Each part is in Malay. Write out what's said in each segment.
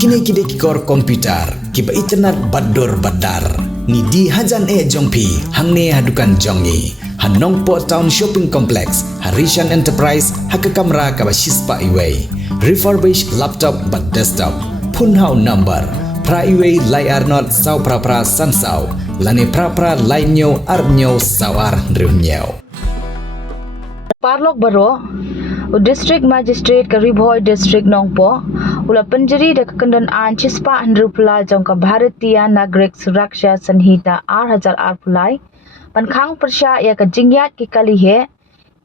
Kini kikor komputer, kiba internet bador badar. Ni di hajan jongpi, hangne hadukan jongi. Han Nongpoh Town Shopping Complex, Harishan Enterprise, haka kamera kaba shispa iway. Refurbished laptop but desktop. Phun hau number. Pra iway layar not sau pra san sau. Lane pra lai nyo ar nyo sawar riu nyo. Parlok baro, District Magistrate ke Bhoi District Nongpoh, ula penjeri de kekendanaan cispa hendru pulai jong ke Bharatiya Nagrik Suraksha Sanhita 2008 pulai, pankhang persya ia ke Jingyat ki kalihe,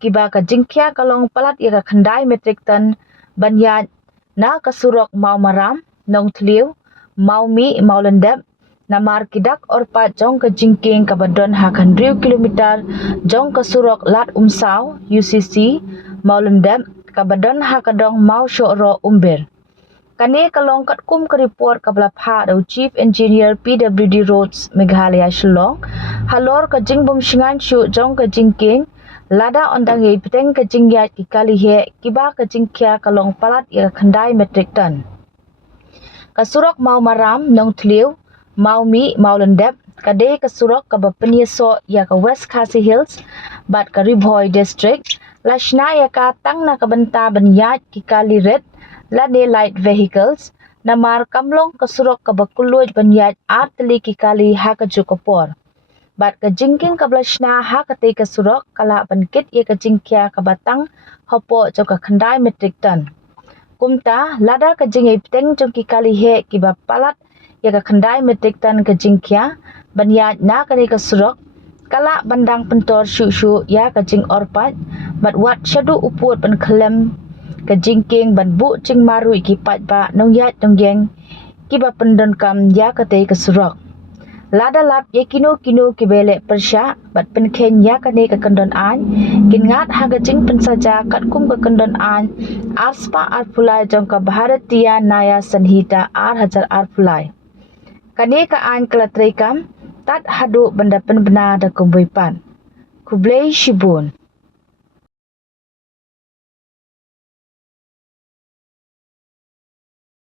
kiba ke Jingkieng kalong palat ia ke khandai metrik ton banyat na ke surok mau maram, nong tliu, mau mi, mau lendep, Namar kidak orpat jong ke Jingkieng ke badon hakan riu kilometer jong ke surok lat umsau UCC mau lendep ke badon hakadong Mawshohroh umbir. Kani kalong kat kum ke report ke belapha dau Chief Engineer PWD Roads Meghalaya Shillong halor ke Jingbym Shngain Shuh jong ke Jingkieng lada ondang ye peteng ke Jingyat ki kalihe kiba ke Jingkieng kalong palat ia khandai metrik ton. Ke surok mau maram nong tliu mau mi mau lendep kade ke surok ke bapeniaso ya ke West Khasi Hills bat ke Bhoi District lashna ya ka tang na ke bynta banyat ki kali red lade light vehicles namar kamlong ke surok ke bakuluj banyat artli ki kali ha ke jukopor bat ke Jingkieng ke blashna ha ke te ke surok kala bankit ya ke Jingkieng ke batang hopo jo ke khandai metrik ton kumta lada ke jingai peteng jong ki kali he ki bapalat ya ke khandai metrik ton ke Jingkieng banyat na ke surok kala bandang pentor Shuh ya ke jing orpat bat wat syadu uput ban klem ke Jingkieng ban bu jing maru ki pat ba nongyat nongyeng ki ba pendon kam ya ke te ke surok lada lap ye kino ki belek persya bat penken ya ke ne ke kendon an kin ngat ha ke jing pensaja kat kum ke kendon an arspa arpulai jong ke Bharatiya Naya Sanhita 2008 pulai kani ka an kelatrekam tat hadu benda penbena da kumbuipan kublai shibun